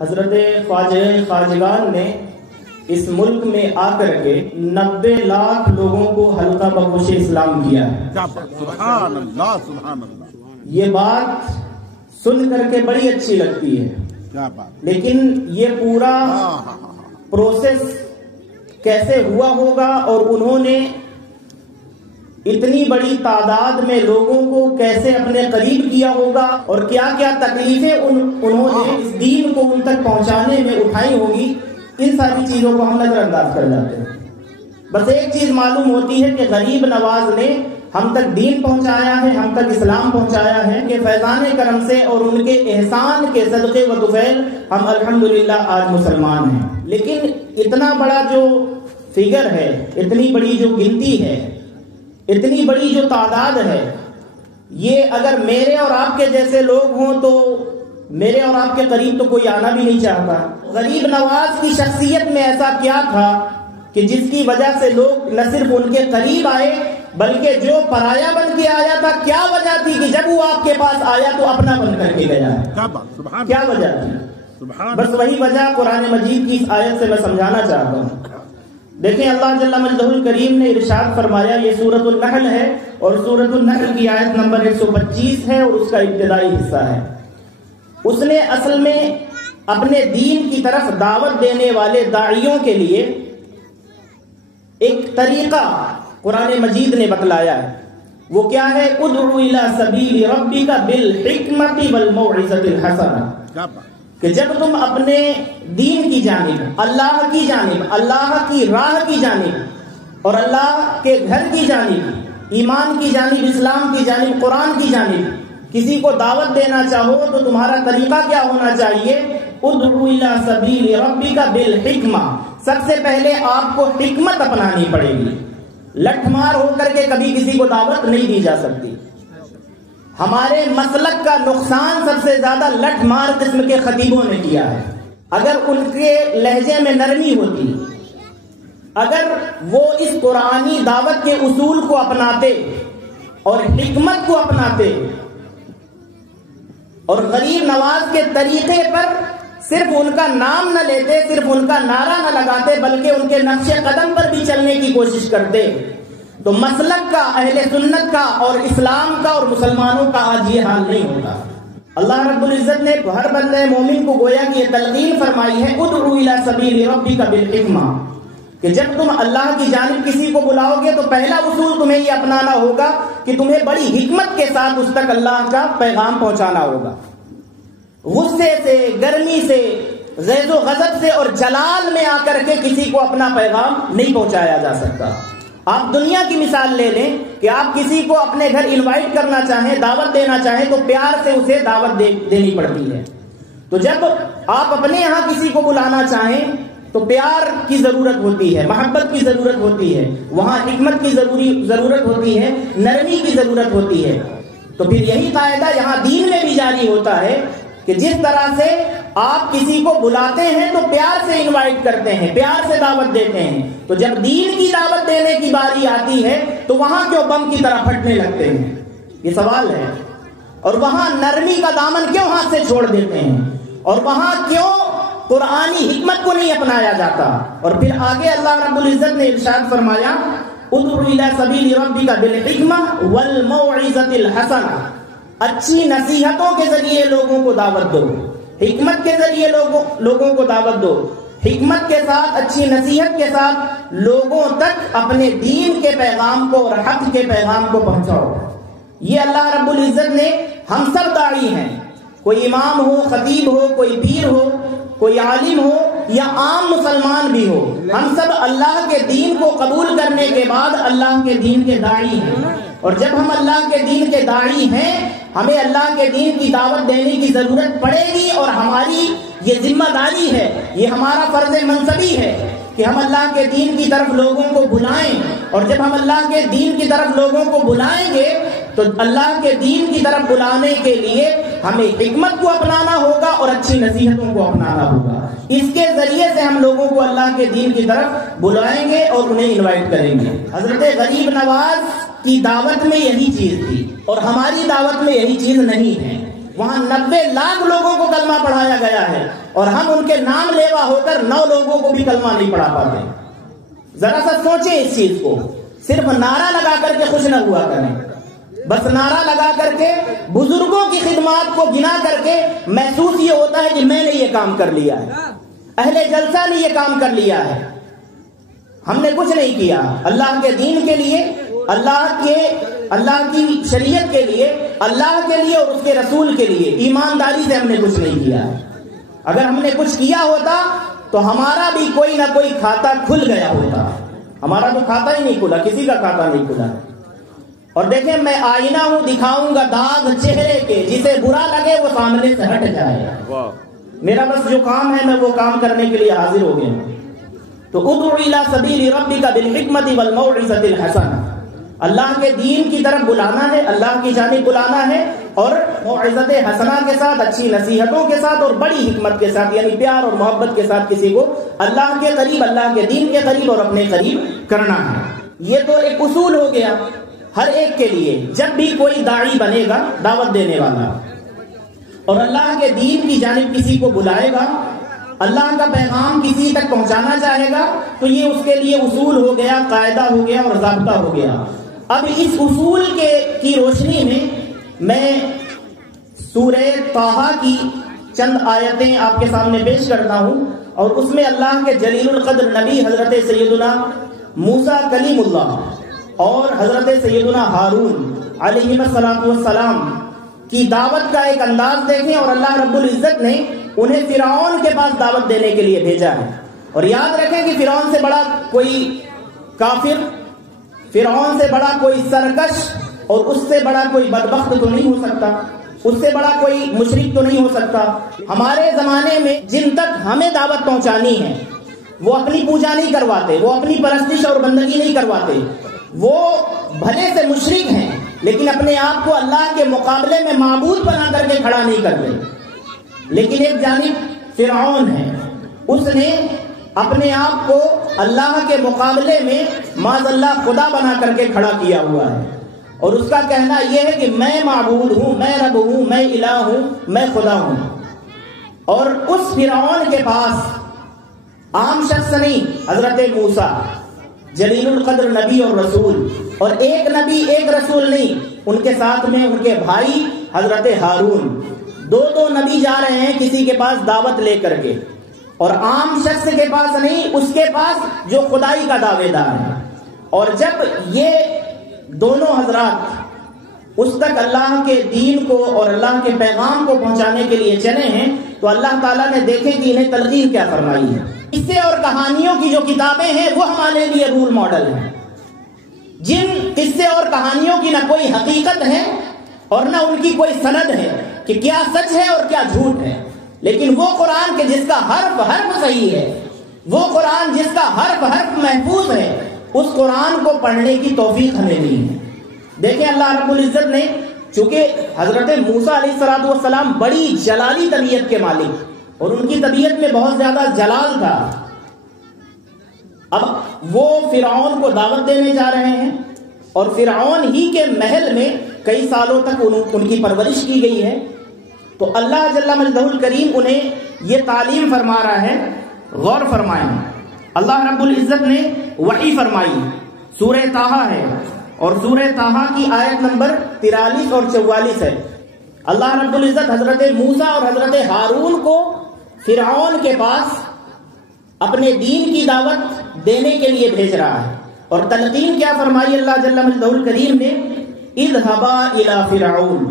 حضرت خواجہ خواجگان نے اس ملک میں آ کر کے 90 لاکھ لوگوں کو حلقہ بخوش اسلام کیا ہے. سبحان اللہ سبحان اللہ. یہ بات سن کر کے بڑی اچھی لگتی ہے, کیا بات. لیکن یہ پورا پروسیس کیسے ہوا ہوگا اور انہوں نے اتنی بڑی تعداد میں لوگوں کو کیسے اپنے قریب کیا ہوگا اور کیا کیا تکلیفیں انہوں نے اس دین کو ان تک پہنچانے میں اٹھائی ہوگی, ان ساری چیزوں کو ہم نظر انداز کر جاتے ہیں. بس ایک چیز معلوم ہوتی ہے کہ غریب نواز نے ہم تک دین پہنچایا ہے, ہم تک اسلام پہنچایا ہے کہ فیضان کرم سے اور ان کے احسان کے صدقے و طفیل ہم الحمدللہ آج مسلمان ہیں. لیکن اتنا بڑا جو فگر ہے, اتنی بڑی جو گنتی ہے, اتنی بڑی جو تعداد ہے, یہ اگر میرے اور آپ کے جیسے لوگ ہوں تو میرے اور آپ کے قریب تو کوئی آنا بھی نہیں چاہتا. غریب نواز کی شخصیت میں ایسا کیا تھا کہ جس کی وجہ سے لوگ نہ صرف ان کے قریب آئے بلکہ جو پرایا بن کے آیا تھا, کیا وجہ تھی کہ جب وہ آپ کے پاس آیا تو اپنا بن کر کے گیا ہے؟ کیا وجہ تھی؟ بس وہی وجہ قرآن مجید کی اس آیت سے میں سمجھانا چاہتا ہوں. دیکھیں اللہ جل مجدہ الکریم نے ارشاد فرمایا, یہ سورۃ النحل ہے اور سورۃ النحل کی آیت نمبر 125 ہے اور اس کا ابتدائی حصہ ہے. اس نے اصل میں اپنے دین کی طرف دعوت دینے والے داعیوں کے لیے ایک طریقہ قرآن مجید نے بتلایا ہے. وہ کیا ہے؟ ادعو الی سبیل ربک بالحکمت والموعظۃ الحسنہ, کہ جب تم اپنے دین کی جانب, اللہ کی جانب, اللہ کی راہ کی جانب اور اللہ کے گھر کی جانب, ایمان کی جانب, اسلام کی جانب, قرآن کی جانب کسی کو دعوت دینا چاہو تو تمہارا طریقہ کیا ہونا چاہیے؟ ادعو الی سبیل ربک بالحکمہ. سب سے پہلے آپ کو حکمت اپنانی پڑے گی. لٹھ مار ہو کر کے کبھی کسی کو دعوت نہیں دی جا سکتی. ہمارے مسلک کا نقصان سب سے زیادہ لٹھ مار قسم کے خطیبوں نے کیا ہے. اگر ان کے لہجے میں نرمی ہوتی, اگر وہ اس قرآنی دعوت کے اصول کو اپناتے اور حکمت کو اپناتے اور غریب نواز کے طریقے پر صرف ان کا نام نہ لیتے, صرف ان کا نعرہ نہ لگاتے, بلکہ ان کے نقش قدم پر بھی چلنے کی کوشش کرتے, تو مسلک کا, اہل سنت کا اور اسلام کا اور مسلمانوں کا آج یہ حال نہیں ہوتا. اللہ رب العزت نے ہر بندہ مومن کو گویا کہ یہ تلقین فرمائی ہے, ادعو الی سبیل ربک بالحکمہ, کہ جب تم اللہ کی جانب کسی کو بلاؤ گے تو پہلا اصول تمہیں یہ اپنانا ہوگا کہ تمہیں بڑی حکمت کے ساتھ اس تک اللہ کا پیغام پہنچانا ہوگا. غصے سے, گرمی سے, غیظ و غضب سے اور جلال میں آ کر کے کسی کو اپنا پیغام نہیں پہنچایا جا سکتا. آپ دنیا کی مثال لے لیں کہ آپ کسی کو اپنے گھر انوائٹ کرنا چاہیں, دعوت دینا چاہیں تو پیار سے اسے دعوت دینی پڑتی ہے. تو جب آپ اپنے یہاں کسی کو بلانا چاہیں تو پیار کی ضرورت ہوتی ہے, محبت کی ضرورت ہوتی ہے, وہاں حکمت کی ضرورت ہوتی ہے, نرمی کی ضرورت ہوتی ہے. تو پھر یہی قاعدہ یہاں دین میں بھی جاری ہوتا ہے کہ جس طرح سے آپ کسی کو بلاتے ہیں تو پیار سے انوائٹ کرتے ہیں, پیار سے دعوت دیتے ہیں, تو جب دین کی دعوت دینے کی باری آتی ہے تو وہاں کیوں بم کی طرح پھٹنے لگتے ہیں؟ یہ سوال ہے. اور وہاں نرمی کا دامن کیوں ہاتھ سے چھوڑ دیتے ہیں؟ اور وہاں کیوں قرآنی حکمت کو نہیں اپنایا جاتا؟ اور پھر آگے اللہ رب العزت نے ارشاد فرمایا, ادعو الی سبیل ربک بالحکمہ والموعظۃ الحسنہ, اچھی نصیحتوں کے ذریعے لوگوں کو دعوت دو, حکمت کے ذریعے لوگوں کو دعوت دو, حکمت کے ساتھ, اچھی نصیحت کے ساتھ لوگوں تک اپنے دین کے پیغام کو اور حق کے پیغام کو پہنچاؤ. یہ اللہ رب العزت نے, ہم سب داعی ہیں, کوئی امام ہو, خطیب ہو, کوئی پیر ہو, کوئی عالم ہو یا عام مسلمان بھی ہو, ہم سب اللہ کے دین کو قبول کرنے کے بعد اللہ کے دین کے داعی ہیں. اور جب ہم اللہ کے دین کے داعی ہیں, ہمیں اللہ کے دین کی دعوت دینے کی ضرورت پڑے گی اور ہماری یہ ذمہ داری ہے, یہ ہمارا فرض منصبی ہے کہ ہم اللہ کے دین کی طرف لوگوں کو بلائیں. اور جب ہم اللہ کے دین کی طرف لوگوں کو بلائیں گے تو اللہ کے دین کی طرف بلانے کے لیے ہمیں حکمت کو اپنانا ہوگا اور اچھی نصیحتوں کو اپنانا ہوگا. اس کے ذریعے سے ہم لوگوں کو اللہ کے دین کی طرف بلائیں گے اور انہیں انوائٹ کریں گے. حضرت غریب نواز کی دعوت میں یہی چیز تھی اور ہماری دعوت میں یہی چیز نہیں ہے. وہاں 90 لاکھ لوگوں کو کلمہ پڑھایا گیا ہے اور ہم ان کے نام لیوا ہو کر 9 لوگوں کو بھی کلمہ نہیں پڑھا پاتے. ذرا سا سوچیں اس چیز کو. صرف نعرہ لگا کر کے خوش نہ ہوا کریں. بس نعرہ لگا کر کے بزرگوں کی خدمات کو گنا کر کے محسوس یہ ہوتا ہے کہ میں نے یہ کام کر لیا ہے, اہل جلسہ نے یہ کام کر لیا ہے. ہم نے کچھ نہیں کیا. اللہ کے دین کے لیے, اللہ کی شریعت کے لیے, اللہ کے لیے اور اس کے رسول کے لیے ایمانداری سے ہم نے کچھ نہیں کیا. اگر ہم نے کچھ کیا ہوتا تو ہمارا بھی کوئی نہ کوئی کھاتا کھل گیا ہوتا. ہمارا تو کھاتا ہی نہیں کھلا, کسی کا کھاتا نہیں کھلا. اور دیکھیں, میں آئینہ ہوں, دکھاؤں گا داغ چہرے کے, جسے برا لگے وہ سامنے سے ہٹ جائے. میرا بس جو کام ہے میں وہ کام کرنے کے لیے حاضر ہو گیا ہوں. تو ادعو الی سبیل ربک بالحکمت والموعظۃ الحسنہ, اللہ کے دین کی طرف بلانا ہے, اللہ کی جانب بلانا ہے, اور موعظت حسنہ کے ساتھ, اچھی نصیحتوں کے ساتھ اور بڑی حکمت کے ساتھ, یعنی پیار اور محبت کے ساتھ کسی کو اللہ کے قریب, اللہ کے دین کے قریب اور اپنے قریب کرنا ہے. یہ تو ایک اصول ہو گیا ہر ایک کے لیے. جب بھی کوئی داعی بنے گا, دعوت دینے والا, اور اللہ کے دین کی جانب کسی کو بلائے گا, اللہ کا پیغام کسی تک پہنچانا چاہے گا, تو یہ اس کے لیے اصول ہو گیا, قاعدہ ہو گیا اور ضابطہ ہو گیا. اب اس اصول کی روشنی میں سورہ طٰہٰ کی چند آیتیں آپ کے سامنے پیش کرتا ہوں, اور اس میں اللہ کے جلیل القدر نبی حضرت سیدنا موسیٰ کلیم اللہ اور حضرت سیدنا ہارون علیہ السلام کی دعوت کا ایک انداز دیکھیں. اور اللہ رب العزت نے انہیں فرعون کے پاس دعوت دینے کے لیے بھیجا ہے. اور یاد رکھیں کہ فرعون سے بڑا کوئی کافر, فرعون سے بڑا کوئی سرکش, اور اس سے بڑا کوئی بدبخت تو نہیں ہو سکتا, اس سے بڑا کوئی مشرک تو نہیں ہو سکتا. ہمارے زمانے میں جن تک ہمیں دعوت پہنچانی ہے وہ اپنی پوجا نہیں کرواتے, وہ اپنی پرستش اور بندگی نہیں کرواتے, وہ بھلے سے مشرک ہیں لیکن اپنے آپ کو اللہ کے مقابلے میں معبود بنا کر کے کھڑا نہیں کرتے. لیکن ایک جانب فرعون ہے, اس نے اپنے آپ کو اللہ کے مقابلے میں معاذ اللہ خدا بنا کر کے کھڑا کیا ہوا ہے, اور اس کا کہنا یہ ہے کہ میں معبود ہوں, میں رب ہوں, میں الہ ہوں, میں خدا ہوں. اور اس فرعون کے پاس عام شخص نہیں, حضرت موسیٰ جلیل القدر نبی اور رسول, اور ایک نبی ایک رسول نہیں, ان کے ساتھ میں ان کے بھائی حضرت ہارون, دو نبی جا رہے ہیں کسی کے پاس دعوت لے کر کے, اور عام شخص کے پاس نہیں, اس کے پاس جو خدائی کا دعوے دار ہے. اور جب یہ دونوں حضرات اس تک اللہ کے دین کو اور اللہ کے پیغام کو پہنچانے کے لیے چلے ہیں, تو اللہ تعالیٰ نے دیکھیں کہ انہیں تلقین کیا فرمائی ہے. قصے اور کہانیوں کی جو کتابیں ہیں وہ ہمارے لیے رول ماڈل ہیں. جن قصے اور کہانیوں کی نہ کوئی حقیقت ہے اور نہ ان کی کوئی سند ہے کہ کیا سچ ہے اور کیا جھوٹ ہے, لیکن وہ قرآن کے جس کا حرف حرف صحیح ہے, وہ قرآن جس کا حرف حرف محفوظ ہے, اس قرآن کو پڑھنے کی توفیق ہمیں دی ہے. دیکھیں, اللہ رب العزت نے, چونکہ حضرت موسیٰ علیہ السلام بڑی جلالی طبیعت کے مالک, اور ان کی طبیعت میں بہت زیادہ جلال تھا. اب وہ فرعون کو دعوت دینے جا رہے ہیں, اور فرعون ہی کے محل میں کئی سالوں تک ان کی پرورش کی گئی ہے. تو اللہ جل مجدہ الکریم انہیں یہ تعلیم فرما رہا ہے. غور فرمائیں, اللہ رب العزت نے وحی فرمائی, سورہ طٰہٰ ہے, اور سورہ طٰہٰ کی آیت نمبر 43 اور 44 ہے. اللہ رب العزت حضرت موسیٰ اور حضرت ہارون کو فرعون کے پاس اپنے دین کی دعوت دینے کے لیے بھیج رہا ہے. اور تلقین کیا فرمائی اللہ جل مجدہ الکریم نے, اذهبا الى فرعون,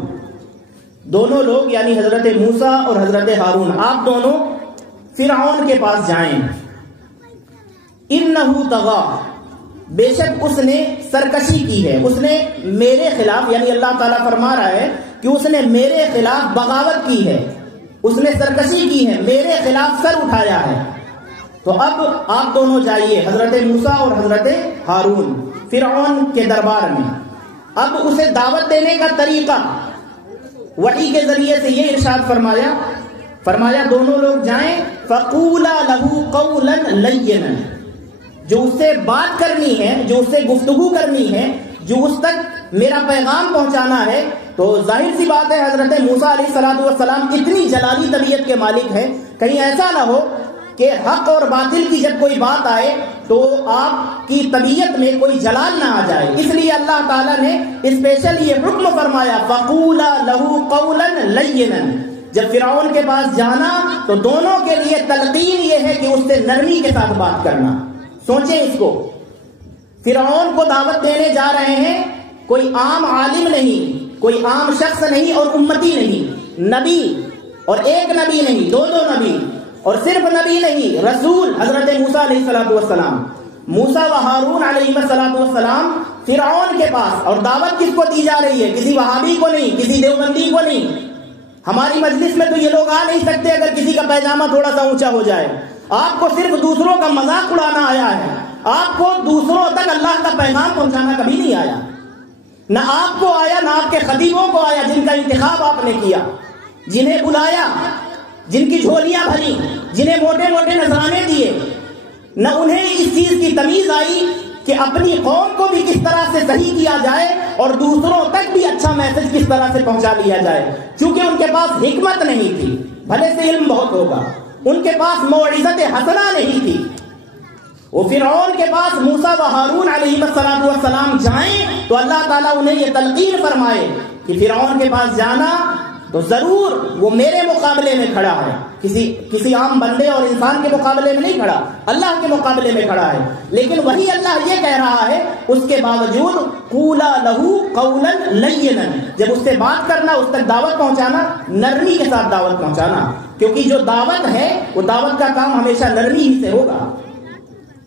دونوں لوگ یعنی حضرت موسیٰ اور حضرت ہارون, آپ دونوں فرعون کے پاس جائیں. انہ طغیٰ, بے شک اس نے سرکشی کی ہے, اس نے میرے خلاف, یعنی اللہ تعالیٰ فرما رہا ہے کہ اس نے میرے خلاف بغاوت کی ہے, اس نے سرکشی کی ہے, میرے خلاف سر اٹھایا ہے. تو اب آپ دونوں جائیے, حضرت موسیٰ اور حضرت ہارون, فرعون کے دربار میں. اب اسے دعوت دینے کا طریقہ وحی کے ذریعے سے یہ ارشاد فرمایا دونوں لوگ جائیں, فَقُولَا لَهُ قَوْلًا لَيِّنًا, جو اس سے بات کرنی ہے, جو اس سے گفتگو کرنی ہے, جو اس تک میرا پیغام پہنچانا ہے. تو ظاہر سی بات ہے حضرت موسیٰ علیہ السلام اتنی جلالی طبیعت کے مالک ہیں کہیں ایسا نہ ہو کہ حق اور باطل کی جب کوئی بات آئے تو آپ کی طبیعت میں کوئی جلال نہ آ جائے. اس لیے اللہ تعالیٰ نے اسپیشل یہ حکم فرمایا فَقُولَا لَهُ قَوْلًا لَيِّنًا. جب فرعون کے پاس جانا تو دونوں کے لیے تلقین یہ ہے کہ اس سے نرمی کے ساتھ بات کرنا. سوچیں اس کو, فرعون کو دعوت دینے جا رہے ہیں, کوئی عام عالم نہیں, کوئی عام شخص نہیں اور امتی نہیں, نبی, اور ایک نبی نہیں, دو نبی, اور صرف نبی نہیں, رسول حضرت موسیٰ علیہ السلام, موسیٰ و ہارون علیہ السلام فرعون کے پاس. اور دعوت کس کو دی جا رہی ہے؟ کسی وہابی کو نہیں, کسی دیوبندی کو نہیں. ہماری مجلس میں تو یہ لوگ آ نہیں سکتے اگر کسی کا پیجامہ تھوڑا سا اونچا ہو جائے. آپ کو صرف دوسروں کا مذاق اڑانا آیا ہے, آپ کو دوسروں تک اللہ کا پیغام پہنچانا کبھی نہیں آیا. نہ آپ کو آیا, نہ آپ کے خطیبوں کو آیا جن کا انتخاب آپ نے کیا, جنہیں بلایا, جن کی جھولیاں بھری, جنہیں موٹے موٹے نذرانے دیے. نہ انہیں اس چیز کی تمیز آئی کہ اپنی قوم کو بھی کس طرح سے صحیح کیا جائے اور دوسروں تک بھی اچھا میسج کس طرح سے پہنچا دیا جائے. چونکہ ان کے پاس حکمت نہیں تھی, بھلے سے علم بہت ہوگا, ان کے پاس موعظت حسنہ نہیں تھی. وہ فرعون کے پاس موسیٰ و ہارون علیہ السلام جائیں تو اللہ تعالیٰ انہیں یہ تلقین فرمائے کہ فرعون کے پاس جانا تو ضرور وہ میرے مقابلے میں کھڑا ہے, کسی عام بندے اور انسان کے مقابلے میں نہیں کھڑا, اللہ کے مقابلے میں کھڑا ہے. لیکن وہی اللہ یہ کہہ رہا ہے اس کے باوجود قولا لہو قولا لینا, جب اس سے بات کرنا, اس تک دعوت پہنچانا, نرمی کے ساتھ دعوت پہنچانا, کیونکہ جو دعوت ہے وہ دعوت کا کام ہمیشہ نرمی ہی سے ہوگا.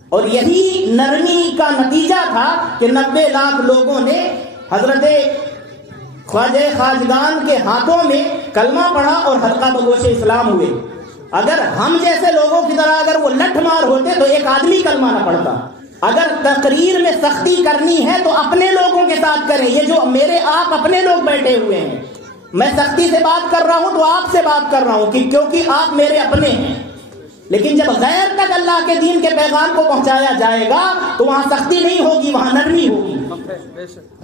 اور یہی نرمی کا نتیجہ تھا کہ 90 لاکھ لوگوں نے حضرت خواجہ خواجگان کے ہاتھوں میں کلمہ پڑھا اور حلقہ بگوش اسلام ہوئے. اگر ہم جیسے لوگوں کی طرح اگر وہ لٹھ مار ہوتے تو ایک آدمی کلمہ نہ پڑھتا. اگر تقریر میں سختی کرنی ہے تو اپنے لوگوں کے ساتھ کریں. یہ جو میرے آپ اپنے لوگ بیٹھے ہوئے ہیں, میں سختی سے بات کر رہا ہوں تو آپ سے بات کر رہا ہوں کیونکہ آپ میرے اپنے ہیں. لیکن جب غیر تک اللہ کے دین کے پیغام کو پہنچایا جائے گا تو وہاں سختی نہیں ہوگی, وہاں نرمی ہوگی.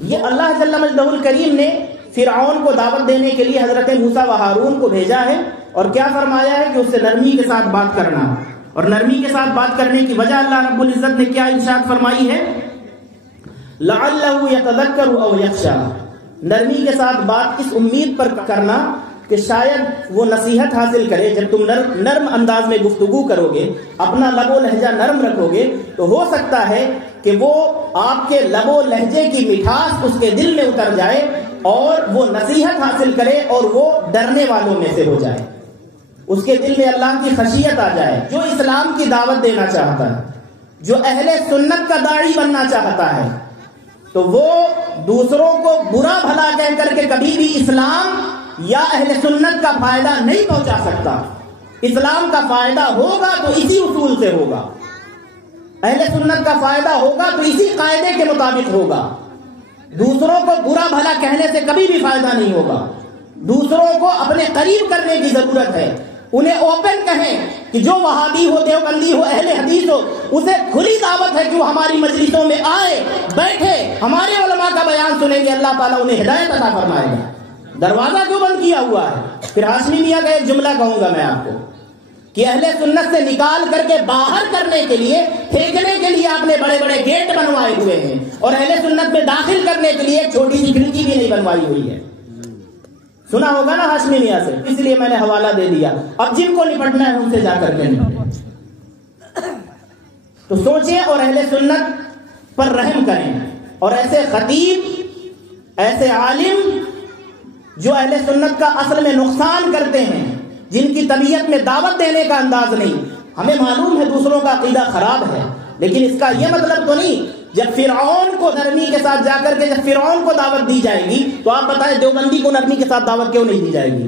یہ اللہ جل مجدہ الکریم نے فرعون کو دعوت دینے کے لیے حضرت موسیٰ و ہارون کو بھیجا ہے, اور کیا فرمایا ہے کہ اس سے نرمی کے ساتھ بات کرنا. اور نرمی کے ساتھ بات کرنے کی وجہ اللہ رب العزت نے کیا ارشاد فرمائی ہے, لعلہ یتذکر او یخشی. نرمی کے ساتھ بات اس امید پر کرنا کہ شاید وہ نصیحت حاصل کرے. جب تم نرم انداز میں گفتگو کرو گے, اپنا لب و لہجہ نرم رکھو گے, تو ہو سکتا ہے کہ وہ آپ کے لب و لہجے کی مٹھاس اس کے دل میں اتر جائے اور وہ نصیحت حاصل کرے اور وہ ڈرنے والوں میں سے ہو جائے, اس کے دل میں اللہ کی خشیت آ جائے. جو اسلام کی دعوت دینا چاہتا ہے, جو اہل سنت کا داعی بننا چاہتا ہے, تو وہ دوسروں کو برا بھلا کہہ کر کے کبھی بھی اسلام یا اہل سنت کا فائدہ نہیں پہنچا سکتا. اسلام کا فائدہ ہوگا تو اسی اصول سے ہوگا, اہل سنت کا فائدہ ہوگا تو اسی قاعدے کے مطابق ہوگا. دوسروں کو برا بھلا کہنے سے کبھی بھی فائدہ نہیں ہوگا. دوسروں کو اپنے قریب کرنے کی ضرورت ہے. انہیں اوپن کہیں کہ جو وہابی ہو, دیوبندی ہو, اہل حدیث ہو, اسے کھلی دعوت ہے کہ وہ ہماری مجلسوں میں آئے, بیٹھے, ہمارے علماء کا بیان سنیں گے, اللہ تعالیٰ انہیں ہدایت عطا فرمائے گا. دروازہ کیوں بند کیا ہوا ہے؟ پھر ہاشمی میاں کا ایک جملہ کہوں گا میں آپ کو کہ اہل سنت سے نکال کر کے باہر کرنے کے لیے, پھینکنے کے لیے آپ نے بڑے بڑے گیٹ بنوائے ہوئے ہیں, اور اہل سنت میں داخل کرنے کے لیے ایک چھوٹی سی کھڑکی بھی نہیں بنوائی ہوئی ہے. سنا ہوگا نا ہاشمی میاں سے, اس لیے میں نے حوالہ دے دیا. اب جن کو نپٹنا ہے ان سے جا کر کے نپٹیں. تو سوچیں اور اہل سنت پر رحم کریں. اور ایسے خطیب, ایسے عالم جو اہل سنت کا اصل میں نقصان کرتے ہیں, جن کی طبیعت میں دعوت دینے کا انداز نہیں. ہمیں معلوم ہے دوسروں کا عقیدہ خراب ہے, لیکن اس کا یہ مطلب تو نہیں جب فرعون کو نرمی کے ساتھ جا کر کے جب فرعون کو دعوت دی جائے گی تو آپ بتائیں دیوبندی کو نرمی کے ساتھ دعوت کیوں نہیں دی جائے گی؟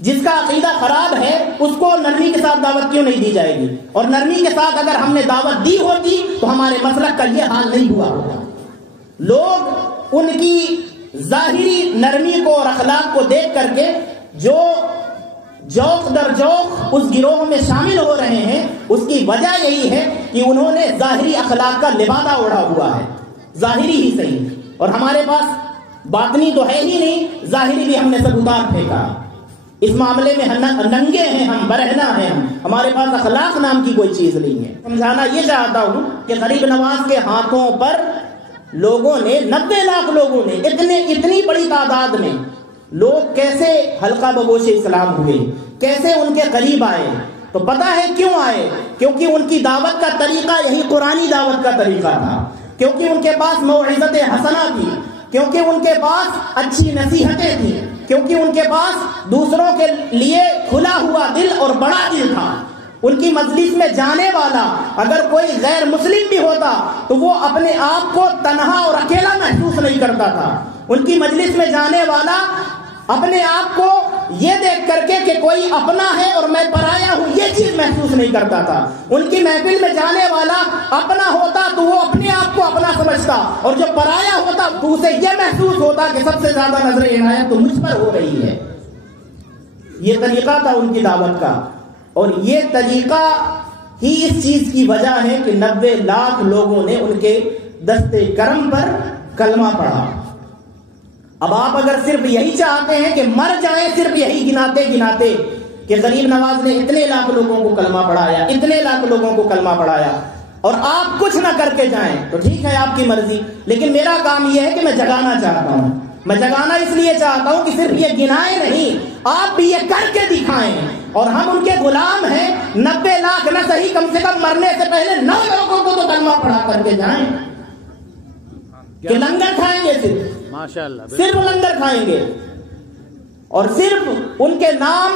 جس کا عقیدہ خراب ہے اس کو نرمی کے ساتھ دعوت کیوں نہیں دی جائے گی؟ اور نرمی کے ساتھ اگر ہم نے دعوت دی ہوتی تو ہمارے مسلک کا یہ حال نہیں ہوا ہوتا. لوگ ان کی ظاہری نرمی کو اور اخلاق کو دیکھ کر کے جو جوق در جوق اس گروہ میں شامل ہو رہے ہیں, اس کی وجہ یہی ہے کہ انہوں نے ظاہری اخلاق کا لبادہ اوڑھا ہوا ہے, ظاہری ہی صحیح, اور ہمارے پاس باطنی تو ہے ہی نہیں, ظاہری بھی ہم نے سب اتار پھینکا. اس معاملے میں ننگے ہیں ہم، برہنہ ہیں ہم، ہمارے پاس اخلاق نام کی کوئی چیز نہیں ہے۔ سمجھانا یہ چاہتا ہوں کہ غریب نواز کے ہاتھوں پر لوگوں نے 90 لاکھ لوگوں نے اتنی بڑی تعداد میں لوگ کیسے حلقہ بگوش اسلام ہوئے، کیسے ان کے قریب آئے؟ تو پتہ ہے کیوں آئے؟ کیونکہ ان کی دعوت کا طریقہ یہی قرآنی دعوت کا طریقہ تھا، کیونکہ ان کے پاس موعظت حسنہ تھی، کیونکہ ان کے پاس اچھی نصیحتیں تھیں، کیونکہ ان کے پاس دوسروں کے لیے کھلا ہوا دل اور بڑا دل تھا۔ ان کی مجلس میں جانے والا اگر کوئی غیر مسلم بھی ہوتا تو وہ اپنے آپ کو تنہا اور اکیلا محسوس نہیں کرتا تھا۔ ان کی مجلس میں جانے والا اپنے آپ کو یہ دیکھ کر کے کہ کوئی اپنا ہے اور میں پرایا ہوں یہ چیز محسوس نہیں کرتا تھا۔ ان کی محفل میں جانے والا اپنا ہوتا تو وہ اپنے آپ کو اپنا سمجھتا، اور جو پرایا ہوتا تو اسے یہ محسوس ہوتا کہ سب سے زیادہ نظر عنایت تو مجھ پر ہو رہی ہے۔ یہ طریقہ تھا ان کی دعوت کا، اور یہ طریقہ ہی اس چیز کی وجہ ہے کہ 90 لاکھ لوگوں نے ان کے دستے کرم پر کلمہ پڑھا۔ اب آپ اگر صرف یہی چاہتے ہیں کہ مر جائیں صرف یہی گناتے گناتے کہ غریب نواز نے اتنے لاکھ لوگوں کو کلمہ پڑھایا، اتنے لاکھ لوگوں کو کلمہ پڑھایا، اور آپ کچھ نہ کر کے جائیں، تو ٹھیک ہے آپ کی مرضی، لیکن میرا کام یہ ہے کہ میں جگانا چاہتا ہوں۔ میں جگانا اس لیے چاہتا ہوں کہ صرف یہ گنائیں نہیں، آپ بھی یہ کر کے دکھائیں، اور ہم ان کے غلام ہیں۔ 90 لاکھ نہ صحیح کم سے کم مرنے سے پہلے 9 لوگوں کو تو کلمہ پڑھا کر کے جائیں، کہ لنگر کھائیں گے، صرف لنگر کھائیں گے، اور صرف ان کے نام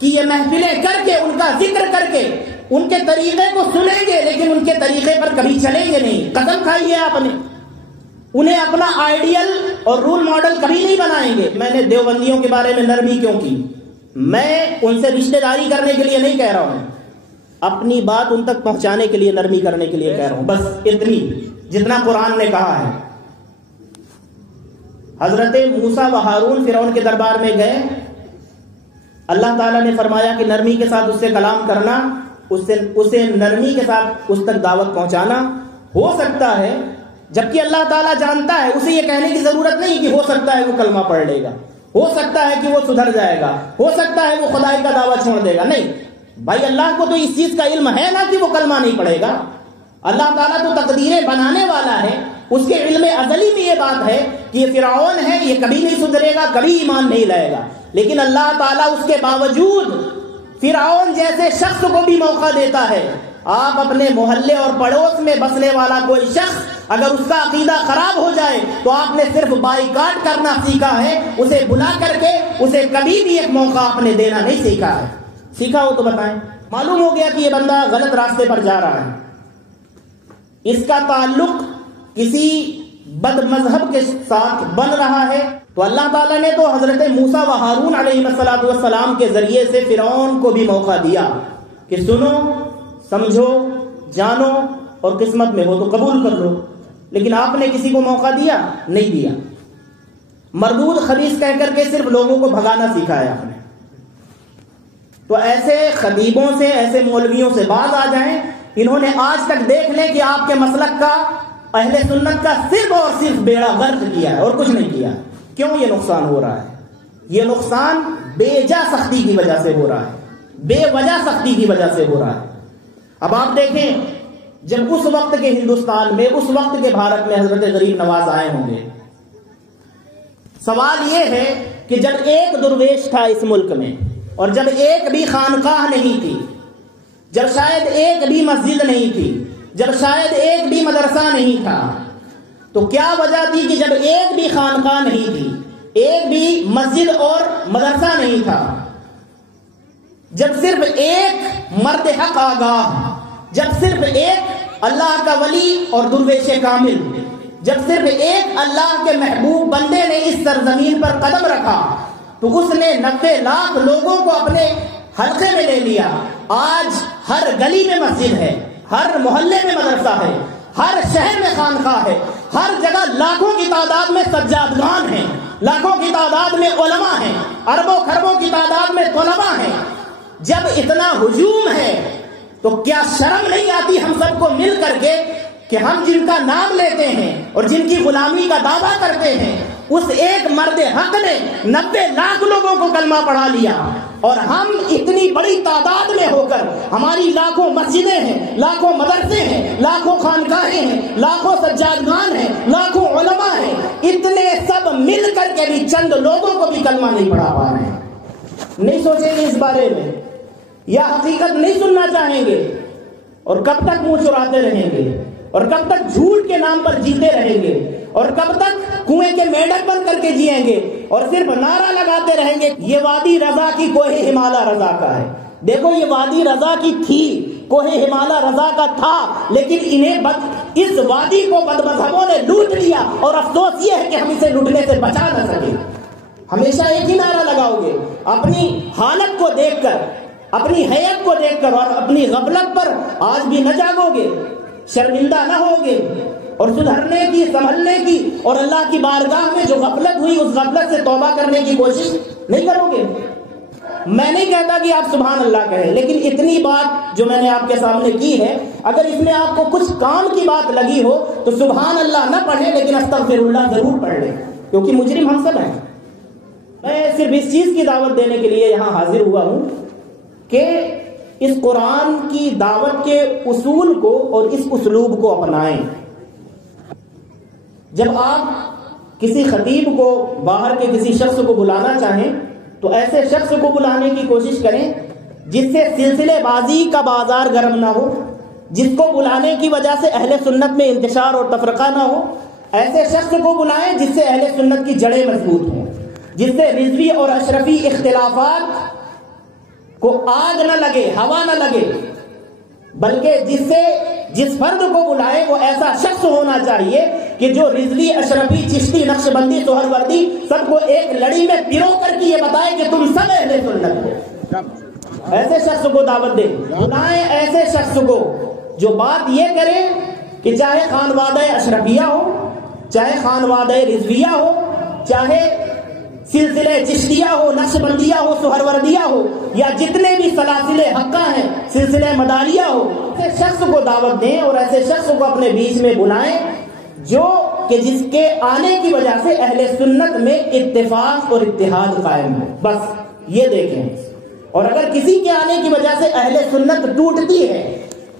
کی یہ محفلیں کر کے، ان کا ذکر کر کے، ان کے طریقے کو سنیں گے، لیکن ان کے طریقے پر کبھی چلیں گے نہیں۔ قسم کھائیے آپ نے، انہیں اپنا آئیڈیل اور رول ماڈل کبھی نہیں بنائیں گے۔ میں نے دیوبندیوں کے بارے میں نرمی کیوں کی؟ میں ان سے رشتہ داری کرنے کے لیے نہیں کہہ رہا ہوں، اپنی بات ان تک پہنچانے کے لیے، نرمی کرنے کے لیے کہہ رہا ہوں، بس اتنی جتنا قرآن نے کہا ہے۔ حضرت موسیٰ و ہارون فرعون کے دربار میں گئے، اللہ تعالیٰ نے فرمایا کہ نرمی کے ساتھ اس سے کلام کرنا، اسے نرمی کے ساتھ اس تک دعوت پہنچانا۔ ہو سکتا ہے، جبکہ اللہ تعالیٰ جانتا ہے، اسے یہ کہنے کی ضرورت نہیں کہ ہو سکتا ہے وہ کلمہ پڑھ لے گا، ہو سکتا ہے کہ وہ سدھر جائے گا، ہو سکتا ہے وہ خدائی کا دعویٰ چھوڑ دے گا۔ نہیں بھائی، اللہ کو تو اس چیز کا علم ہے نا کہ وہ کلمہ نہیں پڑھے گا۔ اللہ تعالیٰ تو تقدیریں بنانے والا ہے، اس کے علم ازلی میں یہ بات ہے کہ یہ فرعون ہے، یہ کبھی نہیں سدھرے گا، کبھی ایمان نہیں لائے گا، لیکن اللہ تعالیٰ اس کے باوجود فرعون جیسے شخص کو بھی موقع دیتا ہے۔ آپ اپنے محلے اور پڑوس میں بسنے والا کوئی شخص اگر اس کا عقیدہ خراب ہو جائے تو آپ نے صرف بائیکاٹ کرنا سیکھا ہے، اسے بلا کر کے اسے کبھی بھی ایک موقع آپ نے دینا نہیں سیکھا ہے۔ سیکھا ہو تو بتائیں۔ معلوم ہو گیا کہ یہ بندہ غلط راستے پر جا رہا ہے، اس کا تعلق کسی بد مذہب کے ساتھ بن رہا ہے، تو اللہ تعالیٰ نے تو حضرت موسیٰ و ہارون علیہ السلام کے ذریعے سے فرعون کو بھی موقع دیا کہ سنو، سمجھو، جانو، اور قسمت میں ہو تو قبول کر لو، لیکن آپ نے کسی کو موقع دیا نہیں دیا۔ مردود خبیث کہہ کر کے صرف لوگوں کو بھگانا سکھایا ہے آپ نے۔ تو ایسے خطیبوں سے، ایسے مولویوں سے باز آ جائیں، انہوں نے آج تک دیکھ لیں کہ آپ کے مسلک کا، اہل سنت کا صرف اور صرف بیڑا غرق کیا ہے اور کچھ نہیں کیا۔ کیوں یہ نقصان ہو رہا ہے؟ یہ نقصان بے جا سختی کی وجہ سے ہو رہا ہے، بے وجہ سختی کی وجہ سے ہو رہا ہے۔ اب آپ دیکھیں، جب اس وقت کے ہندوستان میں، اس وقت کے بھارت میں حضرت غریب نواز آئے ہوں گے، سوال یہ ہے کہ جب ایک درویش تھا اس ملک میں، اور جب ایک بھی خانقاہ نہیں تھی، جب شاید ایک بھی مسجد نہیں تھی، جب شاید ایک بھی مدرسہ نہیں تھا، تو کیا وجہ تھی کہ جب ایک بھی خانقاہ نہیں تھی، ایک بھی مسجد اور مدرسہ نہیں تھا، جب صرف ایک مرد حق آگاہ، جب صرف ایک اللہ کا ولی اور درویش کامل، جب صرف ایک اللہ کے محبوب بندے نے اس سرزمین پر قدم رکھا، تو اس نے 90 لاکھ لوگوں کو اپنے حلقے میں لے لیا۔ آج ہر گلی میں مسجد ہے، ہر محلے میں مدرسہ ہے، ہر شہر میں خانقاہ ہے، ہر جگہ لاکھوں کی تعداد میں سجادگان ہیں، لاکھوں کی تعداد میں علماء ہیں، اربوں خربوں کی تعداد میں طلباء ہیں۔ جب اتنا ہجوم ہے تو کیا شرم نہیں آتی ہم سب کو مل کر کے کہ ہم جن کا نام لیتے ہیں اور جن کی غلامی کا دعویٰ کرتے ہیں، اس ایک مرد حق نے 90 لاکھ لوگوں کو کلمہ پڑھا لیا، اور ہم اتنی بڑی تعداد میں ہو کر، ہماری لاکھوں مسجدیں ہیں، لاکھوں مدرسے ہیں، لاکھوں خانقاہیں ہیں، لاکھوں سجادگان ہیں، لاکھوں علماء ہیں، اتنے سب مل کر کے بھی چند لوگوں کو بھی کلمہ نہیں پڑھا پا رہے ہیں۔ نہیں سوچیں گے اس بارے میں، یا حقیقت نہیں سننا چاہیں گے، اور کب تک منہ چراتے رہیں گے، اور کب تک جھوٹ کے نام پر جیتے رہیں گے، اور کب تک کنویں کے میڈک بن کر کے جیئیں گے اور صرف نعرہ لگاتے رہیں گے یہ وادی رضا کی کوہ ہمالا رضا کا ہے۔ دیکھو یہ وادی رضا کی تھی، کوہ ہمالا رضا کا تھا، لیکن انہیں اس وادی کو بد مذہبوں نے لوٹ لیا، اور افسوس یہ ہے کہ ہم اسے لوٹنے سے بچا نہ سکے۔ ہمیشہ ایک ہی نعرہ لگاؤ گے، اپنی حالت کو دیکھ کر، اپنی حیت کو دیکھ کر اور اپنی غفلت پر آج بھی نہ جاگو گے، شرمندہ نہ ہوگے، اور سدھرنے کی، سنبھلنے کی اور اللہ کی بارگاہ میں جو غفلت ہوئی اس غفلت سے توبہ کرنے کی کوشش نہیں کرو گے۔ میں نہیں کہتا کہ آپ سبحان اللہ کہیں، لیکن اتنی بات جو میں نے آپ کے سامنے کی ہے، اگر اس میں آپ کو کچھ کام کی بات لگی ہو تو سبحان اللہ نہ پڑھیں، لیکن استغفر اللہ ضرور پڑھ لیں، کیونکہ مجرم ہم سب ہیں۔ میں صرف اس چیز کی دعوت دینے کے لیے یہاں حاضر ہوا ہوں کہ اس قرآن کی دعوت کے اصول کو اور اس اسلوب کو اپنائیں۔ جب آپ کسی خطیب کو، باہر کے کسی شخص کو بلانا چاہیں تو ایسے شخص کو بلانے کی کوشش کریں جس سے سلسلے بازی کا بازار گرم نہ ہو، جس کو بلانے کی وجہ سے اہل سنت میں انتشار اور تفرقہ نہ ہو۔ ایسے شخص کو بلائیں جس سے اہل سنت کی جڑیں مضبوط ہوں، جس سے رضوی اور اشرفی اختلافات کو آگ نہ لگے، ہوا نہ لگے، بلکہ جس فرد کو بلائے وہ ایسا شخص ہونا چاہیے کہ جو رضوی، اشرفی، چشتی، نقشبندی، سہروردی سب کو ایک لڑی میں پیرو کر کے یہ بتائے کہ تم سب اہل سنت ہو۔ ایسے شخص کو دعوت دیں، بلائیں ایسے شخص کو جو بات یہ کرے کہ چاہے خانوادہ اشرفیہ ہو، چاہے خانوادہ رضویہ ہو، چاہے سلسلے چشتیہ ہو، نقشبندیہ ہو، سہروردیہ ہو، یا جتنے بھی سلاسل حقہ ہیں، سلسلے مداریہ ہو، ایسے شخص کو دعوت دیں اور ایسے شخص کو اپنے بیچ میں بلائیں جس کے آنے کی وجہ سے اہل سنت میں اتفاق اور اتحاد قائم ہو۔ بس یہ دیکھیں، اور اگر کسی کے آنے کی وجہ سے اہل سنت ٹوٹتی ہے،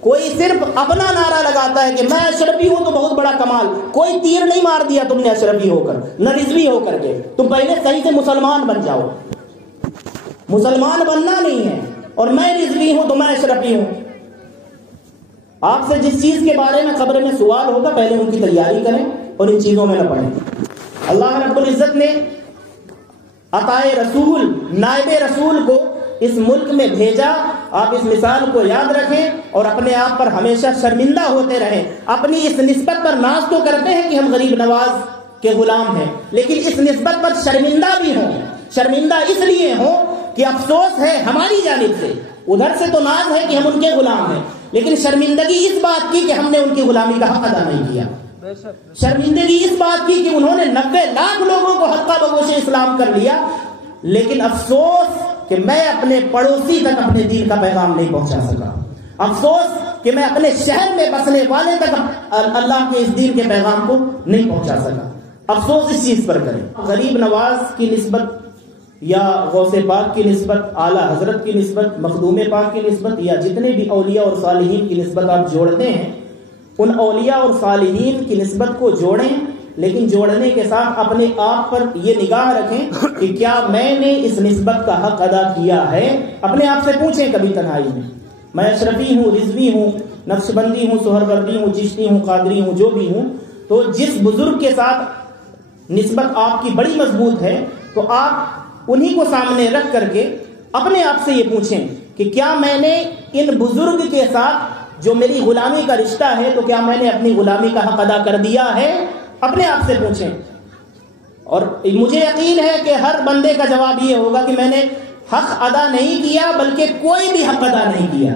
کوئی صرف اپنا نعرہ لگاتا ہے کہ میں اشرفی ہوں تو بہت بڑا کمال، کوئی تیر نہیں مار دیا تم نے اشرفی ہو کر، نہ رضوی ہو کر کے، تم پہلے صحیح سے مسلمان بن جاؤ۔ مسلمان بننا نہیں ہے، اور میں رضوی ہوں تو میں اشرفی ہوں۔ آپ سے جس چیز کے بارے میں قبر میں سوال ہوگا پہلے ان کی تیاری کریں اور ان چیزوں میں نہ پڑیں۔ اللہ رب العزت نے عطائے رسول، نائب رسول کو اس ملک میں بھیجا۔ آپ اس مثال کو یاد رکھیں اور اپنے آپ پر ہمیشہ شرمندہ ہوتے رہیں۔ اپنی اس نسبت پر ناز تو کرتے ہیں کہ ہم غریب نواز کے غلام ہیں، لیکن اس نسبت پر شرمندہ بھی ہوں۔ شرمندہ اس لیے ہوں کہ افسوس ہے ہماری جانب سے، ادھر سے تو ناز ہے کہ ہم ان کے غلام ہیں، لیکن شرمندگی اس بات کی کہ ہم نے ان کی غلامی کا حق ادا نہیں کیا۔ شرمندگی اس بات کی کہ انہوں نے 90 لاکھ لوگوں کو حلقہ بگوش اسلام کر لیا، لیکن افسوس کہ میں اپنے پڑوسی تک اپنے دین کا پیغام نہیں پہنچا سکا۔ افسوس کہ میں اپنے شہر میں بسنے والے تک اللہ کے اس دین کے پیغام کو نہیں پہنچا سکا۔ افسوس اس چیز پر کریں۔ غریب نواز کی نسبت یا غوث پاک کی نسبت، اعلیٰ حضرت کی نسبت، مخدوم پاک کی نسبت، یا جتنے بھی اولیاء اور صالحین کی نسبت آپ جوڑتے ہیں، ان اولیاء اور صالحین کی نسبت کو جوڑیں، لیکن جوڑنے کے ساتھ اپنے آپ پر یہ نگاہ رکھیں کہ کیا میں نے اس نسبت کا حق ادا کیا ہے۔ اپنے آپ سے پوچھیں کبھی تنہائی میں اشرفی ہوں، رضوی ہوں، نقشبندی ہوں، سہروردی ہوں، چشتی ہوں، قادری ہوں، جو بھی ہوں، تو جس بزرگ کے ساتھ نسبت آپ کی بڑی مضبوط ہے تو آپ انہی کو سامنے رکھ کر کے اپنے آپ سے یہ پوچھیں کہ کیا میں نے ان بزرگ کے ساتھ جو میری غلامی کا رشتہ ہے تو کیا میں نے اپنی غلامی کا حق ادا کر دیا ہے۔ اپنے آپ سے پوچھیں، اور مجھے یقین ہے کہ ہر بندے کا جواب یہ ہوگا کہ میں نے حق ادا نہیں کیا، بلکہ کوئی بھی حق ادا نہیں کیا۔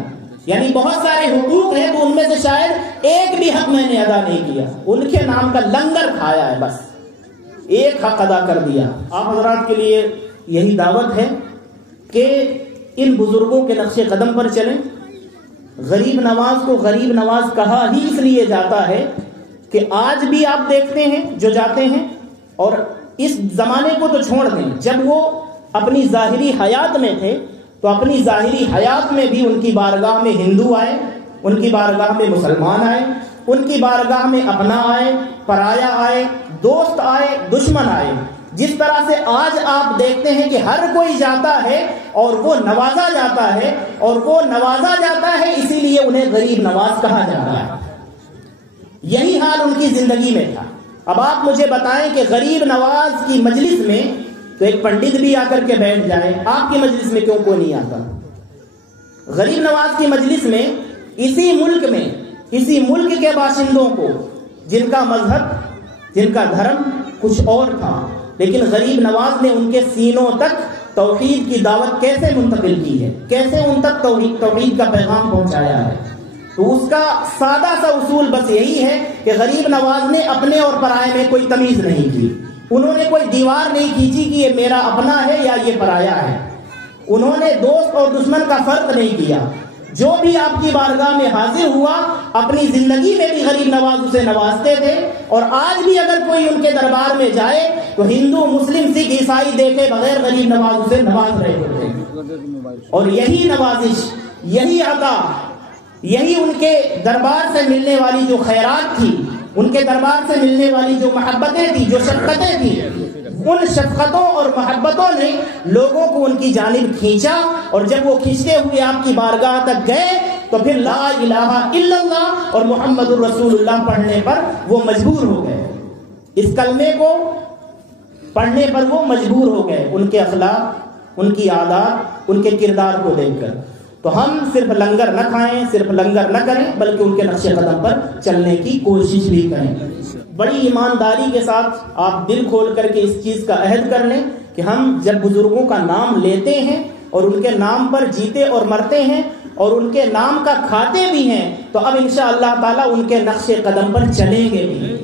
یعنی بہت سارے حقوق ہیں تو ان میں سے شاید ایک بھی حق میں نے ادا نہیں کیا، ان کے نام کا لنگر کھایا ہے، بس ایک حق ادا کر دیا۔ آپ حضرات کے لیے یہی دعوت ہے کہ ان بزرگوں کے نقش قدم پر چلیں۔ غریب نواز کو غریب نواز کہا ہی اس لیے جاتا ہے کہ آج بھی آپ دیکھتے ہیں جو جاتے ہیں، اور اس زمانے کو تو چھوڑ دیں، جب وہ اپنی ظاہری حیات میں تھے تو اپنی ظاہری حیات میں بھی ان کی بارگاہ میں ہندو آئے، ان کی بارگاہ میں مسلمان آئے، ان کی بارگاہ میں اپنا آئے، پرایا آئے، دوست آئے، دشمن آئے۔ جس طرح سے آج آپ دیکھتے ہیں کہ ہر کوئی جاتا ہے اور وہ نوازا جاتا ہے، اور وہ نوازا جاتا ہے اسی لیے انہیں غریب نواز کہا جاتا ہے۔ یہی حال ان کی زندگی میں تھا۔ اب آپ مجھے بتائیں کہ غریب نواز کی مجلس میں تو ایک پنڈت بھی آ کر کے بیٹھ جائے، آپ کی مجلس میں کیوں کوئی نہیں آتا؟ غریب نواز کی مجلس میں اسی ملک کے باشندوں کو، جن کا مذہب، جن کا دھرم کچھ اور تھا، لیکن غریب نواز نے ان کے سینوں تک توحید کی دعوت کیسے منتقل کی ہے، کیسے ان تک توحید کا پیغام پہنچایا ہے۔ تو اس کا سادہ سا اصول بس یہی ہے کہ غریب نواز نے اپنے اور پرائے میں کوئی تمیز نہیں کی، انہوں نے کوئی دیوار نہیں کھینچی کہ یہ میرا اپنا ہے یا یہ پرایا ہے، انہوں نے دوست اور دشمن کا فرق نہیں کیا۔ جو بھی آپ کی بارگاہ میں حاضر ہوا اپنی زندگی میں بھی غریب نواز اسے نوازتے تھے، اور آج بھی اگر کوئی ان کے دربار میں جائے تو ہندو، مسلم، سکھ، عیسائی دیکھے بغیر غریب نواز اسے نواز رہے ہوتے۔ اور یہی نوازش، یہی عطا، یہی ان کے دربار سے ملنے والی جو خیرات تھی، ان کے دربار سے ملنے والی جو محبتیں تھی، جو شفقتیں تھی، ان شفقتوں اور محبتوں نے لوگوں کو ان کی جانب کھینچا، اور جب وہ کھینچتے ہوئے آپ کی بارگاہ تک گئے تو پھر لا الہ الا اللہ اور محمد الرسول اللہ پڑھنے پر وہ مجبور ہو گئے۔ اس کلمے کو پڑھنے پر وہ مجبور ہو گئے، ان کے اخلاق، ان کی عادات، ان کے کردار کو دیکھ کر۔ تو ہم صرف لنگر نہ کھائیں، صرف لنگر نہ کریں، بلکہ ان کے نقش قدم پر چلنے کی کوشش بھی کریں۔ بڑی ایمانداری کے ساتھ آپ دل کھول کر کے اس چیز کا عہد کر لیں کہ ہم جب بزرگوں کا نام لیتے ہیں اور ان کے نام پر جیتے اور مرتے ہیں اور ان کے نام کا کھاتے بھی ہیں، تو اب انشاءاللہ تعالیٰ ان کے نقش قدم پر چلیں گے بھی۔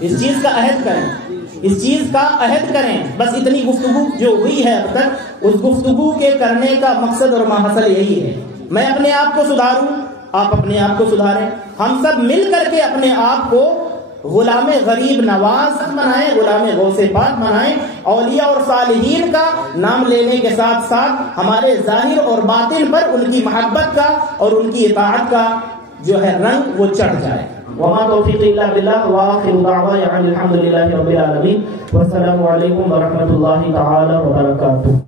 اس چیز کا عہد کریں، اس چیز کا عہد کریں۔ بس اتنی گفتگو جو ہوئی ہے اب تک، اس گفتگو کے کرنے کا مقصد اور ماحصل یہی ہے، میں اپنے آپ کو سدھاروں، آپ اپنے آپ کو سدھاریں، ہم سب مل کر کے اپنے آپ کو غلام غریب نواز بنائیں، غلام غوث پاک بنائیں۔ اولیاء اور صالحین کا نام لینے کے ساتھ ساتھ ہمارے ظاہر اور باطن پر ان کی محبت کا اور ان کی اطاعت کا جو ہے رنگ وہ چڑھ جائے۔ وما توفیق الا باللہ، وآخر دعوانا الحمد للہ رب العالمین، والسلام علیکم ورحمۃ اللہ تعالی وبرکاتہ۔